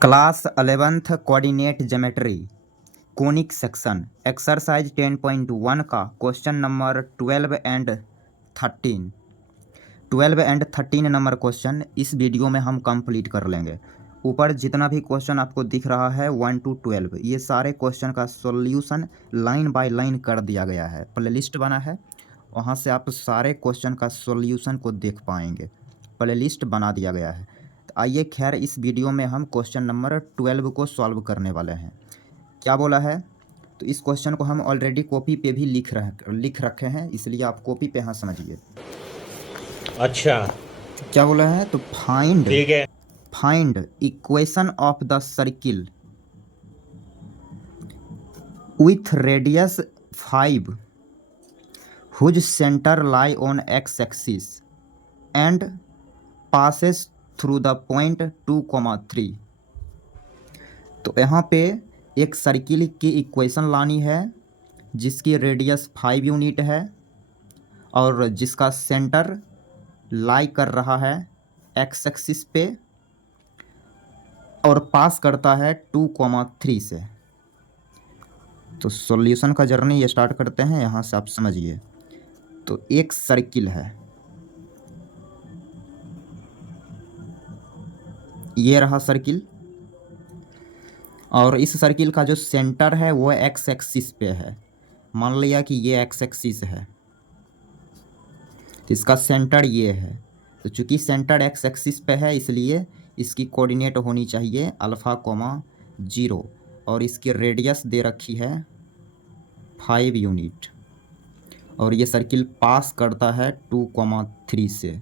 Class 11th coordinate geometry conic section exercise 10.1 का question number 12 and 13 number question इस video में हम complete कर लेंगे। ऊपर जितना भी क्वेश्चन आपको दिख रहा है 1 to 12 ये सारे क्वेश्चन का सॉल्यूशन लाइन बाय लाइन कर दिया गया है। प्लेलिस्ट बना है, वहाँ से आप सारे क्वेश्चन का सॉल्यूशन को देख पाएंगे। प्लेलिस्ट बना दिया गया है। तो आइए खैर इस वीडियो में हम क्वेश्चन नंबर 12 को सॉल्व करने वाले हैं। क्या बोला है, तो इस क्वेश्चन को हम ऑलरेडी कॉपी पे भी लिख रखे हैं, इसलिए आप कॉपी पे हाँ समझिए। अच्छा क्या बोला है, तो ठीक है। Find equation of the circle with radius 5 whose center lie on x axis and passes through the point 2,3। तो यहाँ पे एक सर्किल की इक्वेशन लानी है जिसकी रेडियस 5 यूनिट है और जिसका सेंटर लाई कर रहा है एक्स एक्सिस पे और पास करता है 2,3 से। तो सॉल्यूशन का जर्नी ये स्टार्ट करते हैं, यहाँ से आप समझिए। तो एक सर्किल है, ये रहा सर्किल, और इस सर्किल का जो सेंटर है वो एक्स एक्सिस पे है। मान लिया कि ये एक्स एक्सिस है, तो इसका सेंटर ये है। तो चूंकि सेंटर एक्स एक्सिस पे है इसलिए इसकी कोऑर्डिनेट होनी चाहिए अल्फ़ा कोमा 0 और इसकी रेडियस दे रखी है 5 यूनिट और ये सर्किल पास करता है 2,3 से।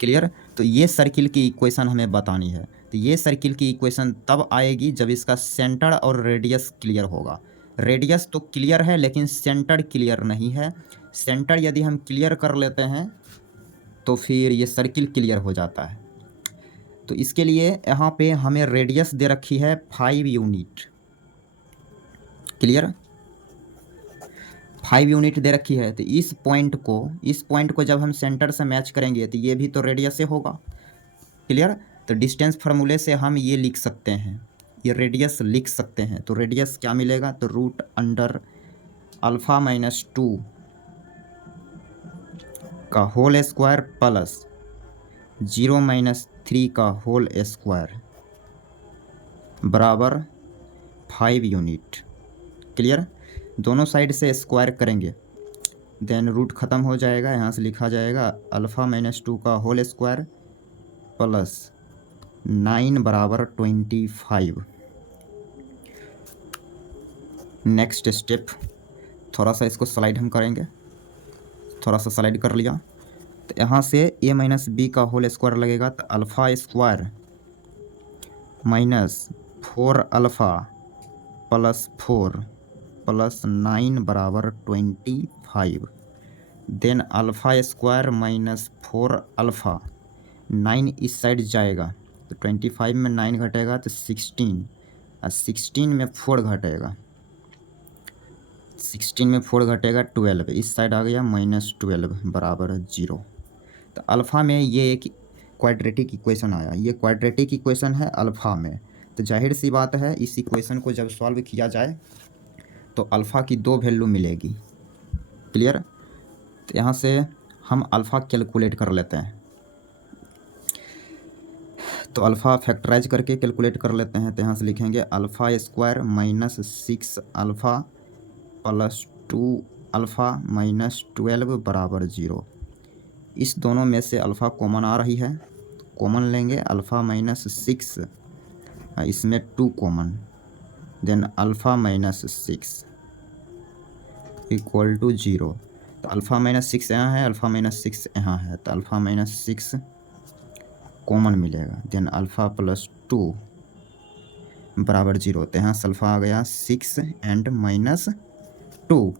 क्लियर। तो ये सर्किल की इक्वेशन हमें बतानी है। तो ये सर्किल की इक्वेशन तब आएगी जब इसका सेंटर और रेडियस क्लियर होगा। रेडियस तो क्लियर है लेकिन सेंटर क्लियर नहीं है। सेंटर यदि हम क्लियर कर लेते हैं तो फिर ये सर्किल क्लियर हो जाता है। तो इसके लिए यहाँ पे हमें रेडियस दे रखी है 5 यूनिट। क्लियर, 5 यूनिट दे रखी है। तो इस पॉइंट को जब हम सेंटर से मैच करेंगे तो ये भी तो रेडियस से होगा। क्लियर। तो डिस्टेंस फार्मूले से हम ये लिख सकते हैं, ये रेडियस लिख सकते हैं। तो रेडियस क्या मिलेगा, तो रूट अंडर अल्फ़ा माइनस 2 का होल स्क्वायर प्लस 0 माइनस 3 का होल स्क्वायर बराबर 5 यूनिट। क्लियर। दोनों साइड से स्क्वायर करेंगे देन रूट ख़त्म हो जाएगा, यहाँ से लिखा जाएगा अल्फ़ा माइनस 2 का होल स्क्वायर प्लस 9 बराबर 25। नेक्स्ट स्टेप, थोड़ा सा इसको स्लाइड हम करेंगे, थोड़ा सा स्लाइड कर लिया। तो यहाँ से a माइनस बी का होल स्क्वायर लगेगा, तो alpha square minus 4 alpha plus 4 plus 9 बराबर 25। Then alpha square minus 4 alpha, 9 इस साइड जाएगा तो 25 में 9 घटेगा तो 16 और 16 में 4 घटेगा, 16 में 4 घटेगा 12, इस साइड आ गया माइनस 12 बराबर 0। तो अल्फ़ा में ये एक क्वाड्रेटिक इक्वेशन आया, ये क्वाड्रेटिक इक्वेशन है अल्फ़ा में। तो जाहिर सी बात है इस इक्वेशन को जब सॉल्व किया जाए तो अल्फ़ा की 2 वैल्यू मिलेगी। क्लियर। तो यहाँ से हम अल्फ़ा कैलकुलेट कर लेते हैं। तो अल्फ़ा फैक्टराइज करके कैलकुलेट कर लेते हैं। तो यहाँ से लिखेंगे alpha square minus 6 alpha plus 2 alpha minus 12 बराबर 0। इस दोनों में से अल्फ़ा कॉमन आ रही है, कॉमन लेंगे अल्फ़ा माइनस 6, इसमें 2 common, then alpha minus 6 equal to 0। तो अल्फ़ा माइनस 6 यहाँ है, अल्फ़ा माइनस 6 यहाँ है, तो अल्फ़ा माइनस 6 कॉमन मिलेगा, देन अल्फ़ा प्लस 2 बराबर 0। तो यहाँ से अल्फ़ा आ गया 6 एंड माइनस 2।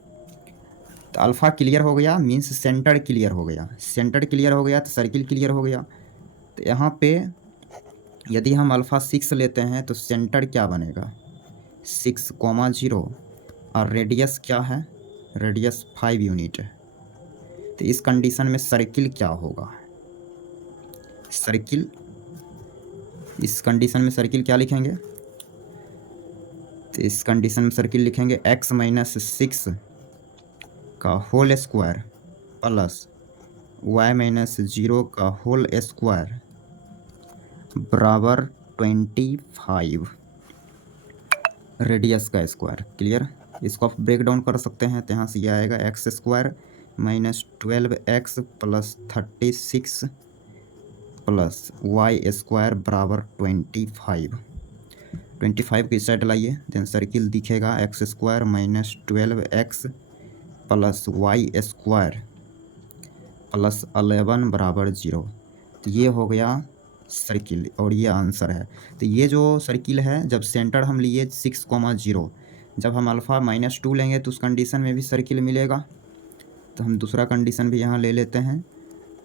तो अल्फ़ा क्लियर हो गया, मीन्स सेंटर क्लियर हो गया। सेंटर क्लियर हो गया तो सर्किल क्लियर हो गया। तो यहाँ पे यदि हम अल्फ़ा 6 लेते हैं तो सेंटर क्या बनेगा 6,0 और रेडियस क्या है, रेडियस 5 यूनिट है। तो इस कंडीशन में सर्किल क्या होगा, सर्किल इस कंडीशन में सर्किल क्या लिखेंगे, तो इस कंडीशन में सर्किल लिखेंगे x माइनस 6 का whole square plus y minus 0 का होल स्क्वायर बराबर 25 रेडियस का स्क्वायर। क्लियर। इसको आप ब्रेक डाउन कर सकते हैं, तो यहाँ से ये आएगा X square minus 12x plus 36 plus Y square बराबर 25 की साइड लाइए, देन सर्किल दिखेगा X square minus 12x plus Y square plus 11 बराबर 0। तो ये हो गया सर्किल और ये आंसर है। तो ये जो सर्किल है, जब सेंटर हम लिए 6,0, जब हम अल्फ़ा -2 लेंगे तो उस कंडीशन में भी सर्किल मिलेगा। तो हम दूसरा कंडीशन भी यहाँ ले लेते हैं।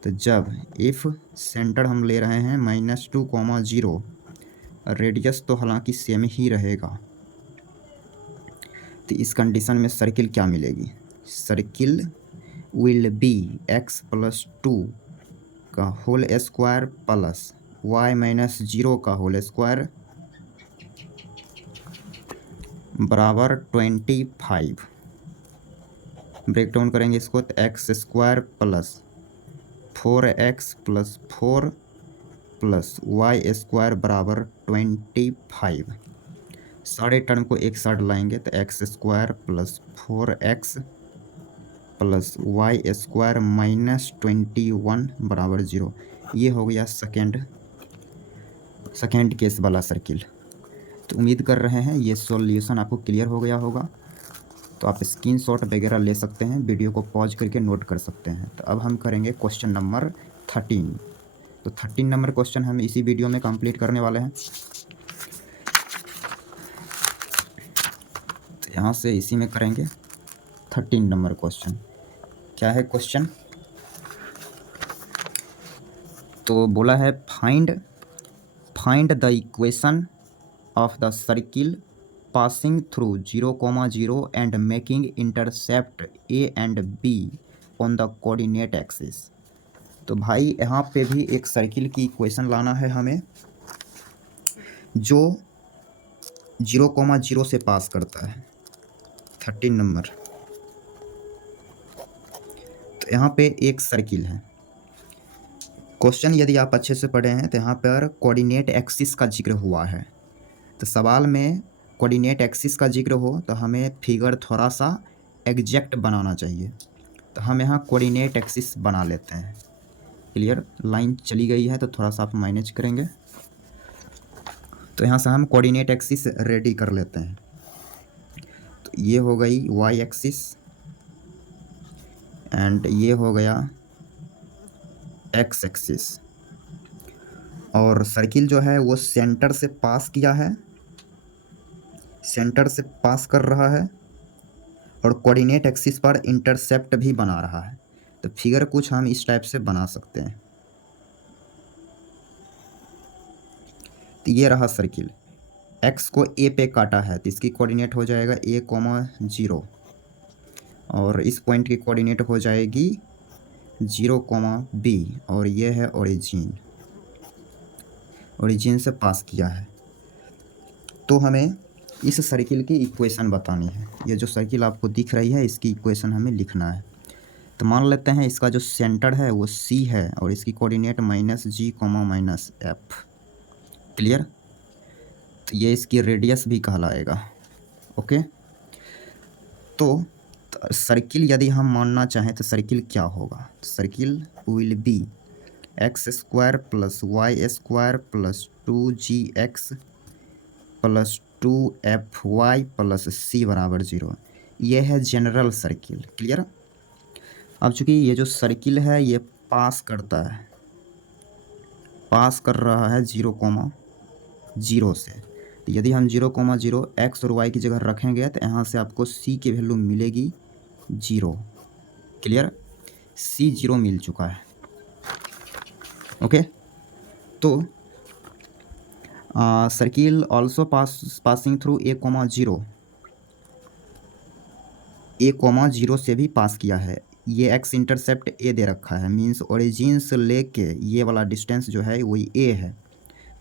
तो जब इफ़ सेंटर हम ले रहे हैं -2,0, रेडियस तो हालांकि सेम ही रहेगा, तो इस कंडीशन में सर्किल क्या मिलेगी, circle will be x plus 2 का whole square plus y minus 0 का होल स्क्वायर बराबर 25। ब्रेक डाउन करेंगे इसको, तो X square plus 4x plus 4 plus Y square बराबर 25। सारे टर्म को एक साथ लाएंगे तो X square plus 4x plus Y square minus 21 बराबर 0। ये हो गया सेकेंड केस वाला सर्किल। तो उम्मीद कर रहे हैं ये सॉल्यूशन आपको क्लियर हो गया होगा। तो आप स्क्रीनशॉट वगैरह ले सकते हैं, वीडियो को पॉज करके नोट कर सकते हैं। तो अब हम करेंगे क्वेश्चन नंबर 13। तो 13 नंबर क्वेश्चन हम इसी वीडियो में कंप्लीट करने वाले हैं। तो यहाँ से इसी में करेंगे 13 नंबर क्वेश्चन। क्या है क्वेश्चन, तो बोला है find the equation of the circle passing through 0,0 and making intercept A and B on the coordinate axis। तो भाई यहाँ पे भी एक सर्किल की इक्वेशन लाना है हमें जो 0,0 से पास करता है। 13 नंबर, तो यहाँ पे एक सर्किल है। क्वेश्चन यदि आप अच्छे से पढ़े हैं तो यहाँ पर कोऑर्डिनेट एक्सिस का जिक्र हुआ है। तो सवाल में कोऑर्डिनेट एक्सिस का जिक्र हो तो हमें फिगर थोड़ा सा एग्जैक्ट बनाना चाहिए। तो हम यहाँ कोऑर्डिनेट एक्सिस बना लेते हैं। क्लियर, लाइन चली गई है तो थोड़ा सा आप मैनेज करेंगे। तो यहाँ से हम कोऑर्डिनेट एक्सिस रेडी कर लेते हैं। तो ये हो गई वाई एक्सिस एंड ये हो गया एक्स एक्सिस। और सर्किल जो है वो सेंटर से पास किया है, सेंटर से पास कर रहा है और कोऑर्डिनेट एक्सिस पर इंटरसेप्ट भी बना रहा है। तो फिगर कुछ हम इस टाइप से बना सकते हैं। तो ये रहा सर्किल, एक्स को ए पे काटा है तो इसकी कोऑर्डिनेट हो जाएगा a,0 और इस पॉइंट की कोऑर्डिनेट हो जाएगी 0,b और ये है ओरिजिन से पास किया है। तो हमें इस सर्किल की इक्वेशन बतानी है। ये जो सर्किल आपको दिख रही है इसकी इक्वेशन हमें लिखना है। तो मान लेते हैं इसका जो सेंटर है वो C है और इसकी कोऑर्डिनेट -g, -f। क्लियर, तो ये इसकी रेडियस भी कहलाएगा। ओके, तो सर्किल यदि हम मानना चाहें तो सर्किल क्या होगा, circle will be X square plus Y square plus 2gx plus 2fy plus c बराबर 0। ये है जनरल सर्किल। क्लियर। अब चूँकि ये जो सर्किल है ये पास कर रहा है 0,0 से। तो यदि हम 0,0 एक्स और वाई की जगह रखेंगे तो यहाँ से आपको c की वैल्यू मिलेगी 0। क्लियर, c 0 मिल चुका है। ओके, तो circle also passing through a,0 से भी पास किया है। ये एक्स इंटरसेप्ट ए दे रखा है, मींस ओरिजिन से लेके ये वाला डिस्टेंस जो है वही ए है।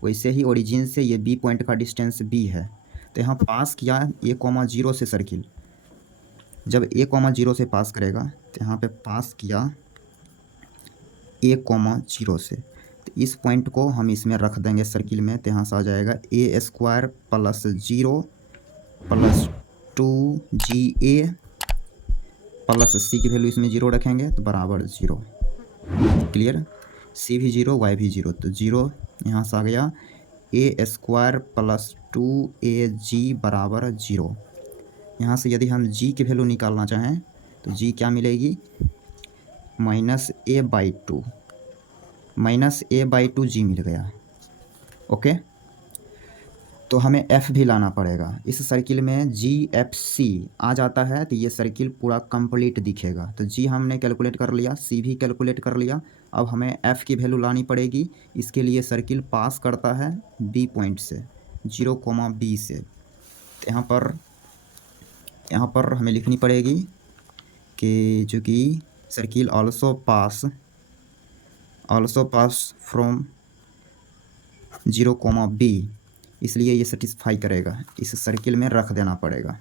वैसे ही ओरिजिन से ये बी पॉइंट का डिस्टेंस बी है। तो यहाँ पास किया a,0 से सर्किल। जब a,0 से पास करेगा तो यहाँ पे पास किया a,0 से, तो इस पॉइंट को हम इसमें रख देंगे सर्किल में। तो यहाँ से आ जाएगा a² plus 0 plus 2GA plus C की वैल्यू इसमें 0 रखेंगे तो बराबर 0। क्लियर, C भी 0 y भी 0, तो 0 यहाँ से आ गया। a² प्लस 2AG बराबर 0। यहाँ से यदि हम g की वैल्यू निकालना चाहें तो g क्या मिलेगी, -a/2, -a/2 g मिल गया। ओके, तो हमें f भी लाना पड़ेगा। इस सर्किल में GFC आ जाता है तो ये सर्किल पूरा कंप्लीट दिखेगा। तो g हमने कैलकुलेट कर लिया, c भी कैलकुलेट कर लिया। अब हमें f की वैल्यू लानी पड़ेगी। इसके लिए सर्किल पास करता है b पॉइंट से, 0, b से। तो यहाँ पर हमें लिखनी पड़ेगी कि चूँकि circle also pass from 0, b, इसलिए ये सेटिस्फाई करेगा। इस सर्किल में रख देना पड़ेगा।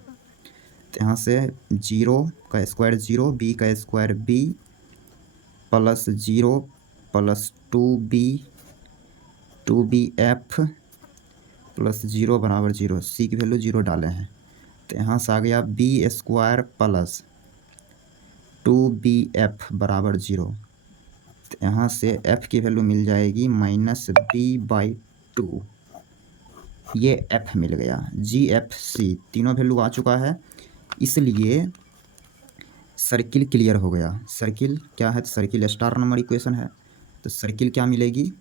तो यहाँ से 0 का स्क्वायर 0, b का square b plus 0 plus 2bf plus 0 बराबर 0। c की वैल्यू 0 डाले हैं तो यहाँ से आ गया b² प्लस 2bf बराबर 0। तो यहाँ से f की वैल्यू मिल जाएगी -b/2। ये f मिल गया। GFC तीनों वैल्यू आ चुका है, इसलिए सर्किल क्लियर हो गया। सर्किल क्या है, सर्किल स्टार नंबर इक्वेशन है। तो सर्किल क्या मिलेगी,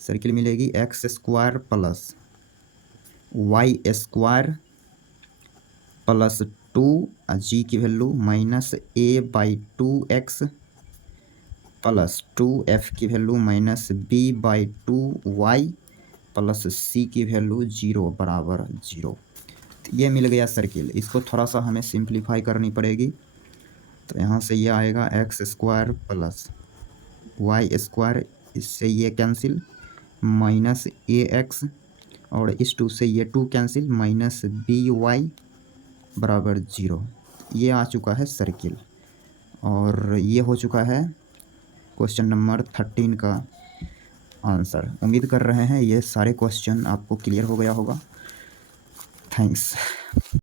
सर्किल मिलेगी x² plus y² plus 2, g की वैल्यू -a/2x प्लस 2f की वैल्यू -b/2y प्लस c की वैल्यू 0 बराबर 0। तो ये मिल गया सर्किल। इसको थोड़ा सा हमें सिंप्लीफाई करनी पड़ेगी। तो यहाँ से ये आएगा x² प्लस y², इससे ये कैंसिल, -ax, और इस 2 से ये 2 कैंसिल, -by बराबर 0। ये आ चुका है सर्किल, और ये हो चुका है क्वेश्चन नंबर 13 का आंसर। उम्मीद कर रहे हैं ये सारे क्वेश्चन आपको क्लियर हो गया होगा। थैंक्स।